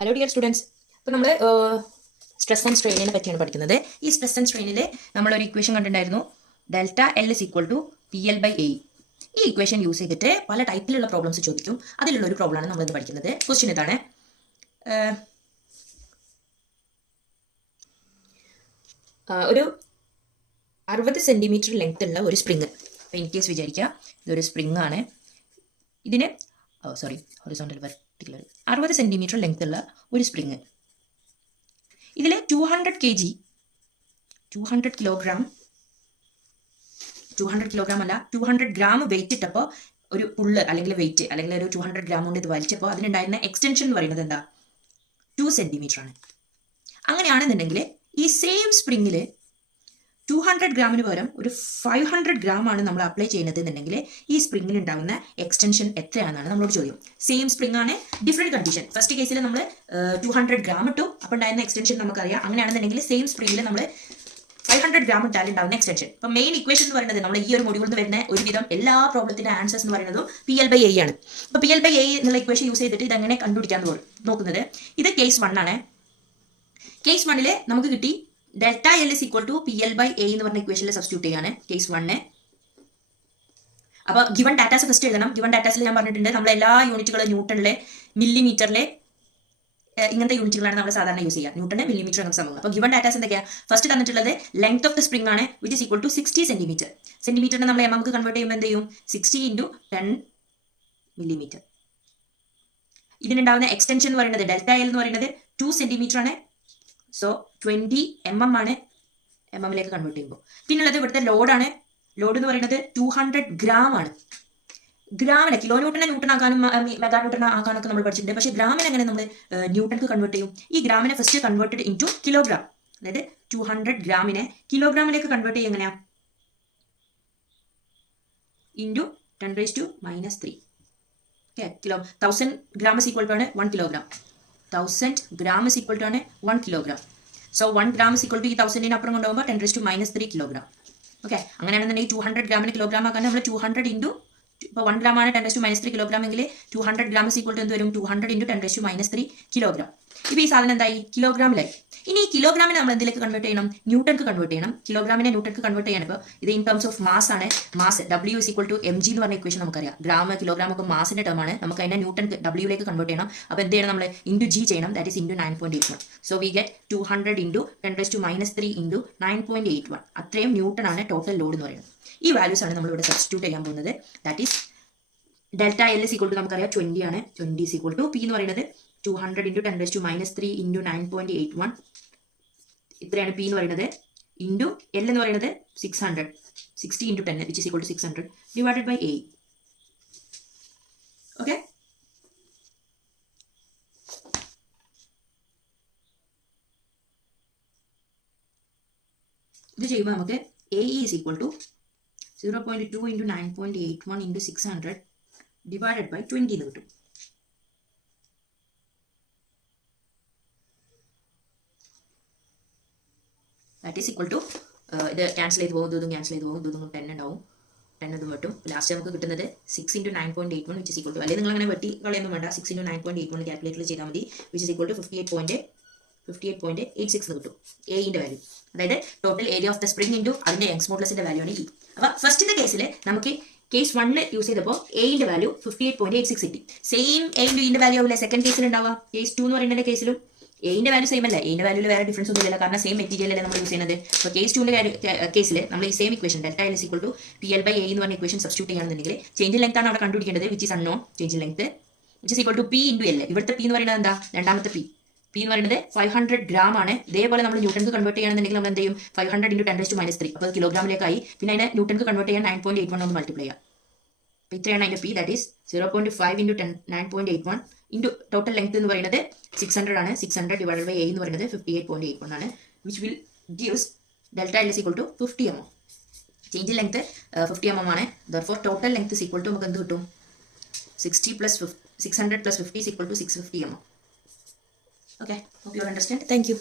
Hello dear students. ഇപ്പോൾ നമ്മൾ stress and സ്ട്രെയിനിനെ പറ്റിയാണ് പഠിക്കുന്നത്. ഈ സ്ട്രെസ് ആൻഡ് സ്ട്രെയിനിൽ നമ്മളൊരു ഇക്വേഷൻ കണ്ടിട്ടുണ്ടായിരുന്നു, delta L is equal to P L by A. ഈ ഇക്വേഷൻ യൂസ് ചെയ്തിട്ട് പല ടൈപ്പിലുള്ള പ്രോബ്ലംസ് ചോദിക്കും. അതിലുള്ള ഒരു പ്രോബ്ലമാണ് നമ്മളിന്ന് പഠിക്കുന്നത്. ക്വസ്റ്റ്യൻ ഇതാണ്: ഒരു 60 സെൻറ്റിമീറ്റർ ലെങ്ത് ഉള്ള ഒരു സ്പ്രിങ്. അപ്പോൾ ഇൻ കേസ് വിചാരിക്കുക ഇതൊരു സ്പ്രിങ് ആണ്. ഇതിന് ഹൊറിസോണ്ടൽ വെർട്ടിക്കൽ 60 സെൻറ്റിമീറ്റർ ലെങ്ത് ഉള്ള ഒരു സ്പ്രിങ്. ഇതിൽ 200 കിലോഗ്രാം അല്ല, 200 ഗ്രാം വെയിറ്റ് ഇട്ടപ്പോൾ ഒരു പുള്ള് അല്ലെങ്കിൽ വെയിറ്റ് അല്ലെങ്കിൽ ഒരു 200 ഗ്രാം കൊണ്ട് ഇത് വലിച്ചപ്പോൾ അതിനുണ്ടായിരുന്ന എക്സ്റ്റൻഷൻ എന്ന് പറയുന്നത് എന്താ? 2 സെൻറ്റിമീറ്റർ ആണ്. അങ്ങനെയാണെന്നുണ്ടെങ്കിൽ ഈ സെയിം സ്പ്രിങ്ങിൽ 200 ഗ്രാമിന് പകരം ഒരു 500 ഗ്രാം ആണ് നമ്മൾ അപ്ലൈ ചെയ്യുന്നത് എന്നുണ്ടെങ്കിൽ ഈ സ്പ്രിങ്ങിൽ ഉണ്ടാകുന്ന എക്സ്റ്റൻഷൻ എത്രയാണെന്നാണ് നമ്മളോട് ചോദ്യം. സെയിം സ്പ്രിങ് ആണ്, ഡിഫറെൻറ്റ് കണ്ടീഷൻ. ഫസ്റ്റ് കേസിൽ നമ്മൾ 200 ഗ്രാം ഇട്ടു, അപ്പോൾ ഉണ്ടായിരുന്ന എക്സ്റ്റൻഷൻ നമുക്കറിയാം. അങ്ങനെയാണെന്നുണ്ടെങ്കിൽ സെയിം സ്പ്രിങ്ങിൽ നമ്മൾ 500 ഗ്രാം ഇട്ടാൽ ഉണ്ടാകുന്ന എക്സ്റ്റൻഷൻ. അപ്പോൾ മെയിൻ ഇക്വേഷൻ എന്ന് പറയുന്നത് നമ്മൾ ഈ ഒരു മൊഡ്യൂളിൽ നിന്ന് വരുന്ന ഒരുവിധം എല്ലാ പ്രോബ്ലത്തിന്റെ ആൻസേഴ്സ് എന്ന് പറയുന്നത് പി എൽ ബൈ എ ആണ്. അപ്പോൾ പി എൽ ബൈ എ എന്നുള്ള ഇക്വേഷൻ യൂസ് ചെയ്തിട്ട് ഇതെങ്ങനെ കണ്ടുപിടിക്കാൻ നോക്കുന്നത്. ഇത് കേസ് 1 ആണ്. കേസ് 1 നമുക്ക് കിട്ടി delta L is equal to P L by A എന്ന് പറഞ്ഞ ഇക്വേഷനിൽ സബ്സ്റ്റിറ്റ്യൂട്ട് ചെയ്യാണ് കേസ് 1. അപ്പോൾ ഗിവൺ ഡാറ്റാസ് ഫസ്റ്റ് എഴുതണം. ഗിവൺ ഡാറ്റാസിൽ ഞാൻ പറഞ്ഞിട്ടുണ്ട് നമ്മൾ എല്ലാ യൂണിറ്റുകളും ന്യൂട്ടണിലെ, മില്ലിമീറ്ററിലെ, ഇങ്ങനത്തെ യൂണിറ്റുകളാണ് നമ്മൾ സാധാരണ യൂസ് ചെയ്യുക. ന്യൂട്ടണ്, മില്ലിമീറ്റർ അങ്ങനെ സംഭവം. അപ്പോൾ ഗിവൺ ഡാറ്റാസ് എന്തൊക്കെയാണ്? ഫസ്റ്റ് തന്നിട്ടുള്ളത് ലെങ്ത് ഓഫ് ദ സ്പ്രിംഗ് ആണ്, which is equal to 60 centimetre. സെൻറ്റിമീറ്ററിനെ നമ്മൾ നമുക്ക് കൺവേർട്ട് ചെയ്യുമ്പോൾ എന്ത് ചെയ്യും? 60 × 10 മില്ലിമീറ്റർ. ഇതിനുണ്ടാവുന്ന എക്സ്റ്റൻഷൻ എന്ന് പറയുന്നത് ഡെൽറ്റ എൽ എന്ന് പറയുന്നത് 2 സെൻറ്റിമീറ്റർ ആണ്. സോ 20 mm ആണ് mm-ലേക്ക് കൺവേർട്ട് ചെയ്യുമ്പോൾ. പിന്നുള്ളത് ഇവിടുത്തെ ലോഡാണ്. ലോഡ് എന്ന് പറയുന്നത് 200 ഗ്രാം ആണ്. ഗ്രാമിനെ കിലോ ന്യൂട്ടനെ ന്യൂട്ടൺ ആക്കാനും മെഗാ ന്യൂട്ടൺ ആക്കാനൊക്കെ നമ്മൾ പഠിച്ചിട്ടുണ്ട്. പക്ഷേ ഗ്രാമിനെ എങ്ങനെ നമ്മൾ ന്യൂട്ടൺക്ക് കൺവേർട്ട് ചെയ്യും? ഈ ഗ്രാമിനെ ഫസ്റ്റ് കൺവേർട്ടഡ് ഇൻറ്റു കിലോഗ്രാം. അതായത് 200 ഗ്രാമിനെ കിലോഗ്രാമിലേക്ക് കൺവേർട്ട് ചെയ്യുക എങ്ങനെയാ? Into 10⁻³ okay. 1000 gram is equal to ആണ് 1 kilogram. 1000 gram is equal to ആണ് 1 kilogram. So 1 gram is equal to ഈ 1000 അപ്പുറം കൊണ്ടുപോകുമ്പോൾ 10⁻³ കിലോഗ്രാം. ഓക്കെ. അങ്ങനെയാണെന്നുണ്ടെങ്കിൽ 200 ഗ്രാമിന് കിലോഗ്രാം ആക്കാൻ നമ്മൾ 200 ഇൻറ്റു, ഇപ്പോൾ 1 ഗ്രാം ആണ് 10⁻³ കിലോഗ്രാം എങ്കിൽ 200 ഗ്രാം ഇസ് ഈക്വൽ ടു എന്ത് വരും? 200 ഇൻറ്റു 10⁻³ കിലോഗ്രാം. ഇപ്പോൾ ഈ സാധനം എന്തായി? കിലോഗ്രാമിലായി. ഇനി ഈ കിലോഗ്രാമിനെ നമ്മൾ എന്തിലേക്ക് കൺവേർട്ട് ചെയ്യണം? ന്യൂട്ടൺക്ക് കൺവേർട്ട് ചെയ്യണം. കിലോഗ്രാമിനെ ന്യൂട്ടൺക്ക് കൺവേർട്ട് ചെയ്യാൻ ഇപ്പോൾ ഇത് ഇൻ ടേംസ് ഓഫ് മാസ് ആണ്. Mass W is equal to mg എന്ന് പറഞ്ഞ ഇക്വേഷൻ നമുക്കറിയാം. ഗ്രാം, കിലോഗ്രാം ഒക്കെ മാസിന്റെ ടേം ആണ്. നമുക്ക് അതിനെ ന്യൂട്ടൺക്ക് W-ലേക്ക് കൺവേർട്ട് ചെയ്യണം. അപ്പോൾ എന്ത് ചെയ്യണം? നമ്മൾ ഇൻറ്റു g ചെയ്യണം. That is into 9.81. So we get 200 into 10⁻³ into 9.81. അത്രയും ന്യൂട്ടൺ ആണ് ടോട്ടൽ ലോഡ് എന്ന് പറയുന്നത്. ഈ വാല്യൂസ് ആണ് നമ്മൾ ഇവിടെ സബ്സ്റ്റിറ്റ്യൂട്ട് ചെയ്യാൻ പോകുന്നത്. That is delta L is equal to നമുക്കറിയാം 20 ആണ്. 20 ഇസ് ഈക്വൽ ടു പി എന്ന് പറയുന്നത് 200 ഇൻറ്റു 10⁻³ ഇൻറ്റു 9.81. ഇത്രയാണ് പി എന്ന് പറയുന്നത്. ഇൻറ്റു എൽ എന്ന് പറയുന്നത് 600. 60 into 10 which is equal to 600 divided by A. Okay. ഇത് ചെയ്യുമ്പോൾ നമുക്ക് A is equal to 0.2 into 9.81 into 600 divided by 20 എന്ന് കിട്ടും. ദാറ്റ് ഈസ് ഈക്വൽ ടു ഇത് ക്യാൻസൽ ചെയ്ത് പോകും, ഇതും ക്യാൻസൽ ചെയ്ത് പോകും, ഇതും 10 ഉണ്ടാവും, 10 ഇതും വെട്ടും. ലാസ്റ്റ് നമുക്ക് കിട്ടുന്നത് 6 into 9.81 which is equal to, അല്ലെങ്കിൽ നിങ്ങൾ അങ്ങനെ വെട്ടി കളയൊന്നും വേണ്ട, 6 ഇൻറ്റു 9.81 കാൽക്കുലേറ്റർ ചെയ്താൽ മതി. വിച്ച് ഇസ് ഈക്വൽ ടു 58.86 എന്ന് കിട്ടും എന്റെ വാല്യൂ. അതായത് total area of the spring into അതിന്റെ യങ്സ് മോഡുലസിന്റെ വാല്യൂ ആണ് ഇ. അപ്പോൾ ഫസ്റ്റത്തെ കേസിൽ നമുക്ക് കേസ് 1 യൂസ് ചെയ്തപ്പോൾ എന്റെ വാല്യൂ 58.86 കിട്ടി. സെയിം എ ഇൻറ്റു ഇന്റെ വാല്യൂ ആവില്ല സെക്കൻഡ് കേസിൽ ഉണ്ടാവുക. കേസ് 2 എന്ന് പറയുന്ന കേസിലും എന്റെ വാല്യൂ സെയിം അല്ല. എന്റെ വാല്യൂല് വേറെ ഡിഫറൻസ് ഒന്നുമില്ല, കാരണം സെയിം മെറ്റീരിയൽ അല്ലേ നമ്മൾ യൂസ് ചെയ്യുന്നത്. അപ്പോൾ കേസ് 2 കേസിൽ നമ്മൾ ഈ same equation delta L is equal to P L by A എന്ന് പറഞ്ഞ ഇക്വേഷൻ സബ്സ്റ്റിറ്റ്യൂട്ട് ചെയ്യുകയാണെന്നുണ്ടെങ്കിൽ ചേഞ്ച് ലെങ്ത് ആണ് അവിടെ കണ്ടുപിടിക്കേണ്ടത്. Which is unknown. Change length which is equal to P into L. ഇവിടുത്തെ പി എന്ന് പറയുന്നത് എന്താ? രണ്ടാമത്തെ പി. പി എന്ന് പറയുന്നത് 500 ഗ്രാം ആണ്. ഇതേപോലെ നമ്മൾ ന്യൂട്ടൺക്ക് കൺവേർട്ട് ചെയ്യുകയാണെന്നുണ്ടെങ്കിൽ നമ്മൾ എന്ത് ചെയ്യും? 500 ഇൻറ്റു 10⁻³. അപ്പോൾ കിലോഗ്രാമിലേക്കായി. പിന്നെ അതിനെ ന്യൂട്ടൺക്ക് കൺവേർട്ട് ചെയ്യാൻ 9.81 ഒന്ന് മൾട്ടിപ്ലൈ ചെയ്യാം. അപ്പോൾ ഇത്രയാണ് അതിൻ്റെ P. That is 0.5 into 9.81 into total length എന്ന് പറയുന്നത് 600 ആണ്. 600 ഡിവൈഡഡ് ബൈ എ എന്ന് പറയുന്നത് 58.81 ആണ്. Which will gives delta L is equal to 50 mm. Change length 50 mm ആണ്. Therefore total length is equal to നമുക്ക് എന്ത് കിട്ടും? 600 + 50 is equal to 650 mm. Okay, hope you understand. Thank you.